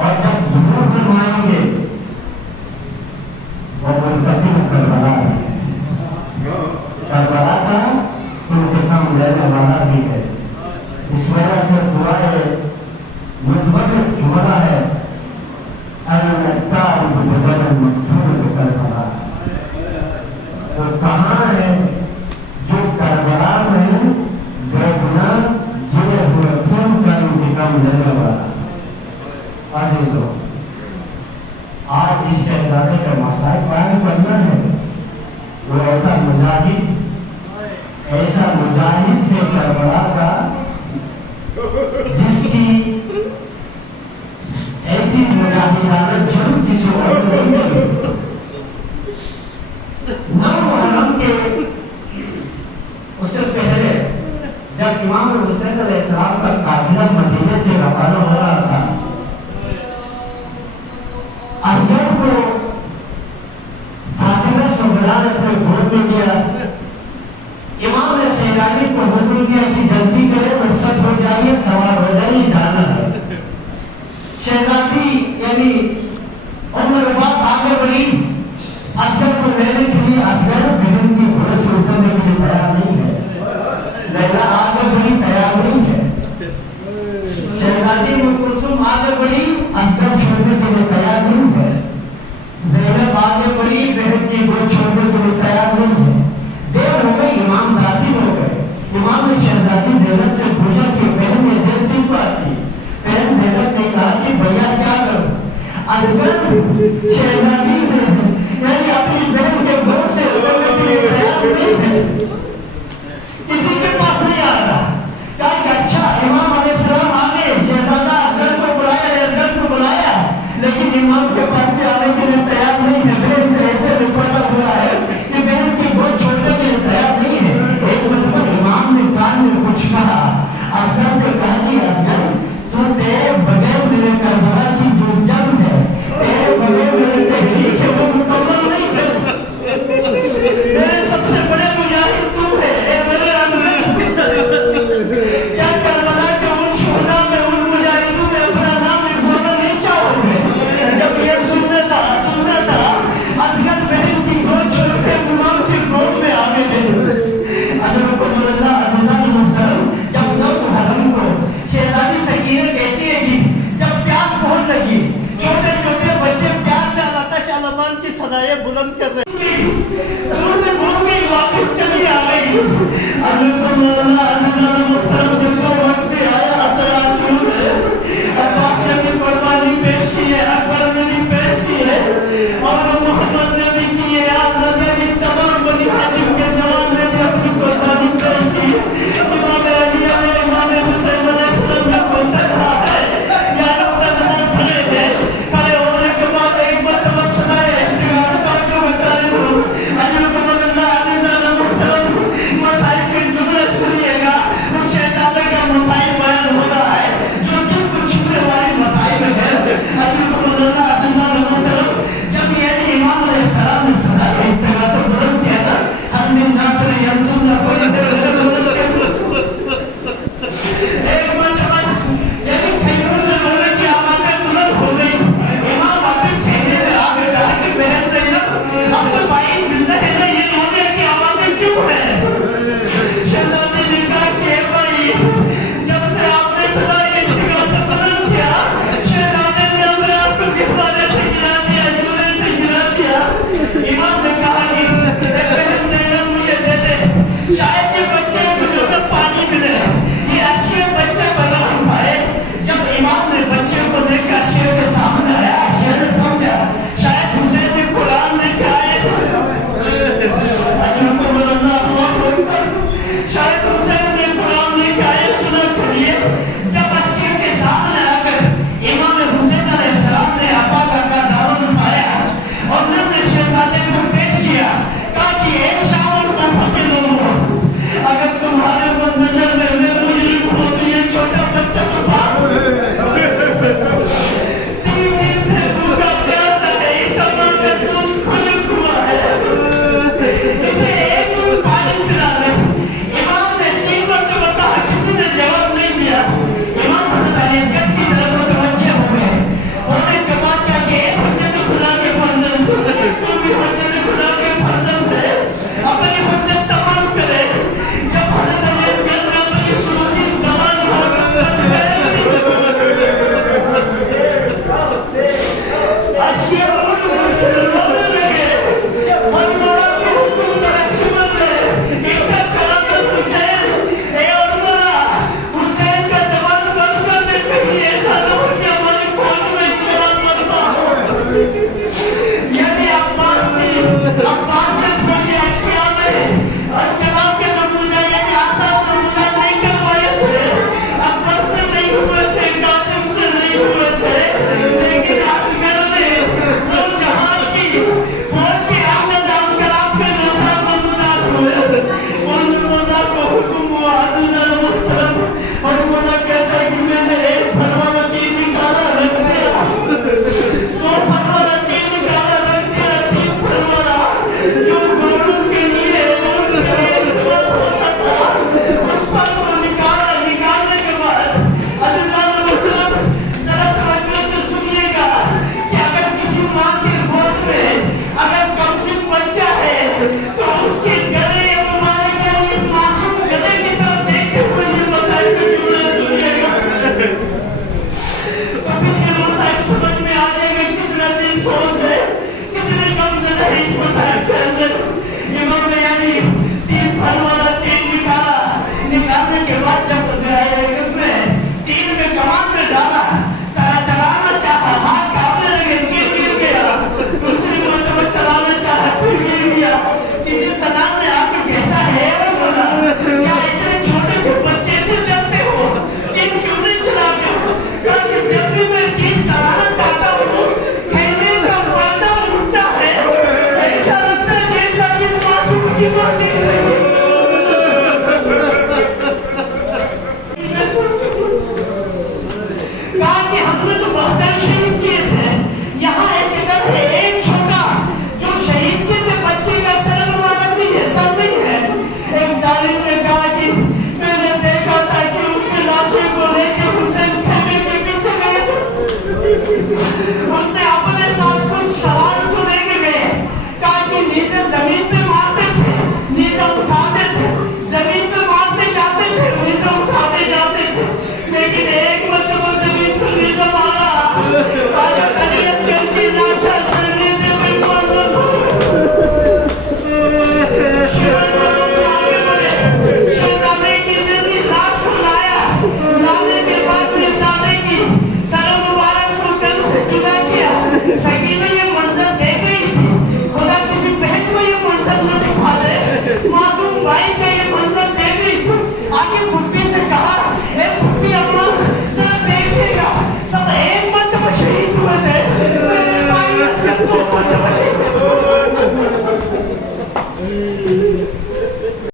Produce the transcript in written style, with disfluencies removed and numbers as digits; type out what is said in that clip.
और जब ज़ुहूर फरमाएंगे वो मुंतकिल करबला है। करबला का इंतकाम लेने वाला भी है। इस वजह से दुआए मुतबक जुमला है करबला। वो कहाँ है जो करबला में बेगुनाह गिरे हुए खून का इंतकाम लेने वाला। अजीजों, आज इस शहजादे का मसला बयान करना है। वो ऐसा मुजाहिद है करबला का जिसकी ऐसी मुजाहिदाना जरूर किसी और नहीं मिली। 9 मुहर्रम के उससे पहले जब इमाम हुसैन अलैहिस्सलाम का काफिला मदीने से रवाना हो रहा था, असगर को फातिमा सुगरा ने अपने गोद में दिया। इमाम ने शहजादी को हुक्म दिया कि जल्दी करें, रुखसत हो जाइए, सवार हो जाइए, जाना है। शहजादी यानी उम्र बाप आगे बढ़ी असगर को लेने के लिए। असगर बेगम की घोड़े से उतरने के लिए तैयार नहीं है। लैला आगे बढ़ी, तैयार नहीं है। शहजादी उम्म कुलसूम आगे बढ़ी, असगर छोड़ने के लिए तैयार नहीं है। ज़ैनब आगे बढ़ी, बेगम की गोद छोड़ने के लिए तैयार नहीं है। देर हो गई, इमाम दाखिल हो गए। इमाम ने शहजादी ज़ैनब से पूछा कि बहन ये देर किस बात की? बहन ज़ैनब ने कहा कि भैया क्या करूं? असगर शहजादी से यानी अपनी बहन के गोद से उतरने के लिए तैयार नहीं है। किसी के पास नहीं आ रहा। कहा कि अच्छा इमाम अलैहिस्सलाम आ गए, शहजादा असगर को बुलाया, असगर को बुलाया, लेकिन इमाम के पास भी आने के लिए तैयार नहीं है। बहन से ऐसे रिपोर्टा हुआ है कि बहन की गोद छोड़ने के लिए तैयार नहीं है। एक मतलब इमाम ने कान में कुछ कहा, असगर से कहा कि असगर तो तेरे बगैर मेरे करबला की जो जंग है, तेरे बगैर मेरे तहरीक है वो मुकम्मल नहीं है। मेरे सबसे बड़े मुजाहिद तू है, मेरे असगर। क्या करबला के उन शुहदा में, उन मुजाहिदों में अपना नाम लिखवाना नहीं चाहोगे? जब ये सुनना था असगर बहन की गोद छोड़ के इमाम की गोद में आगे थे। जब 9 मुहर्रम को शहजादी सकीना कहती है कि जब प्यास बहुत लगी, छोटे छोटे बच्चे प्यास से अल्लाह की सदाएं बुलंद कर रहे हैं, वापस चली आ गई। वक्त आया, असरात की कुर्बानी पेश की है, अकबर ने भी पेश की है और मोहम्मद ने भी की है। तमाम बनी हाशिम के जवान ने भी अपनी कुर्बानी पेश की। इमाम अली ने, इमाम हुसैन अलैहिस्सलाम ने बोलता रहा है, यारों का नाम खड़े थे। खड़े होने के बाद एक मरतबा सदाए इस्तिगासा करके बताए हो अजर को बदलना अजीज़ान मुहतरम मसाइल के जुमले सुनिएगा। शहजादी फल वाला तीर निकाला। निकालने के बाद जब उसमें तीर के कमान में डाला, चलाना चाहा, हाथ कांपने लगे, तीर गिर गया। दूसरी मरतबा चलाना चाहा, फिर गिर गया। किसी सलाम ने आके कहता है, बोला क्या इतने छोटे से बच्चे से डरते हो, तीर क्यों नहीं चलाते हो? कहा कि जब भी मैं तीर चलाना चाहता हूँ, खेलने का पर्दा उठता है, ऐसा लगता है जैसा कि मासूम की मां गिर रही है। कहा कि हमने तो बहुत शहीद किए थे, यहाँ एक डर है, एक छोटा जो शहीद किए थे बच्चे का सर मुबारक भी हिस्सा नहीं है। एक जालिम ने कहा कि मैंने देखा था कि उसकी लाशें को लेकर हुसैन खेमे के पीछे गए थे, उसने अपने साथ कुछ सवाल को लेके गए। कहा कि नीचे जमीन पे मारते थे, नीचे उठाते थे, जमीन पे मारते जाते थे, नीचे उठाते जाते थे, लेकिन एक मतलब जमीन पर नीचे मारा। आज कभी असगर की लाशा करने से कोई मतलब शहजादे की जल्दी लाश को लाया। लाने के बाद में दाने की सर मुबारक को गल से जुदा किया। सकीने